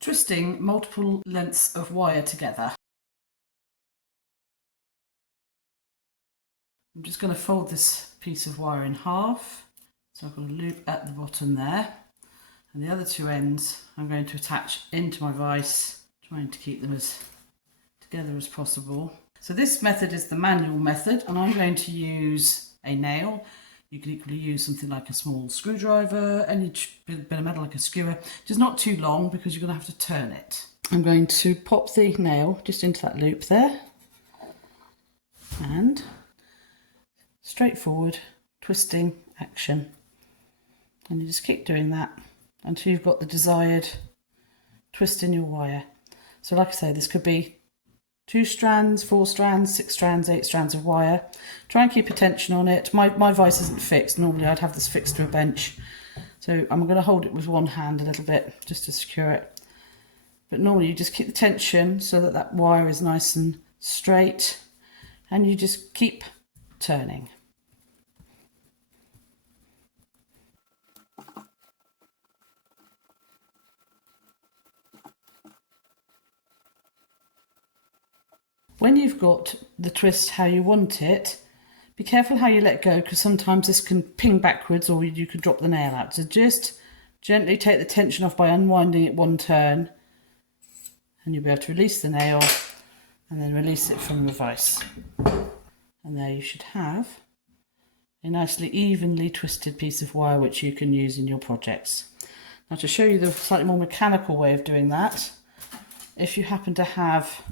Twisting multiple lengths of wire together. I'm just going to fold this piece of wire in half. So I've got a loop at the bottom there. And the other two ends I'm going to attach into my vise, trying to keep them as together as possible. So this method is the manual method, and I'm going to use a nail. You can equally use something like a small screwdriver, any bit of metal like a skewer, just not too long because you're going to have to turn it. I'm going to pop the nail just into that loop there, and straightforward twisting action. And you just keep doing that until you've got the desired twist in your wire. So like I say, this could be 2 strands, 4 strands, 6 strands, 8 strands of wire. Try and keep a tension on it. My vise isn't fixed. Normally I'd have this fixed to a bench. So I'm going to hold it with one hand a little bit just to secure it. But normally you just keep the tension so that that wire is nice and straight, and you just keep turning. When you've got the twist how you want it, be careful how you let go, because sometimes this can ping backwards or you could drop the nail out. So just gently take the tension off by unwinding it one turn, and you'll be able to release the nail and then release it from the vise. And there you should have a nicely evenly twisted piece of wire which you can use in your projects. Now, to show you the slightly more mechanical way of doing that, if you happen to have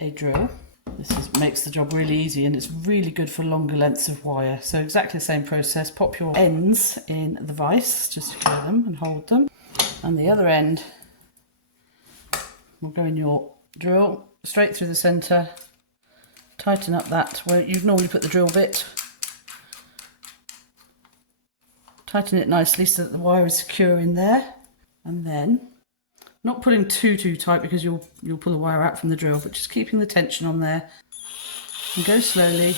a drill, makes the job really easy, and it's really good for longer lengths of wire. So exactly the same process. Pop your ends in the vise, just secure them and hold them, and the other end will go in your drill straight through the centre. Tighten up that where you'd normally put the drill bit. Tighten it nicely so that the wire is secure in there, and then not pulling too tight because you'll pull the wire out from the drill, but just keeping the tension on there, and go slowly.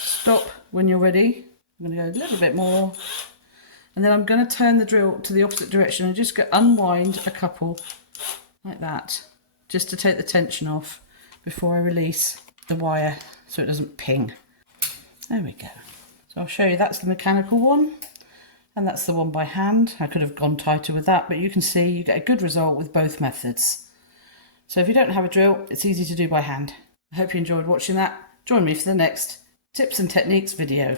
Stop when you're ready. I'm going to go a little bit more, and then I'm going to turn the drill to the opposite direction and just unwind a couple like that, just to take the tension off before I release the wire so it doesn't ping. There we go. So I'll show you, that's the mechanical one, and that's the one by hand. I could have gone tighter with that, but you can see you get a good result with both methods. So if you don't have a drill, it's easy to do by hand. I hope you enjoyed watching that. Join me for the next tips and techniques video.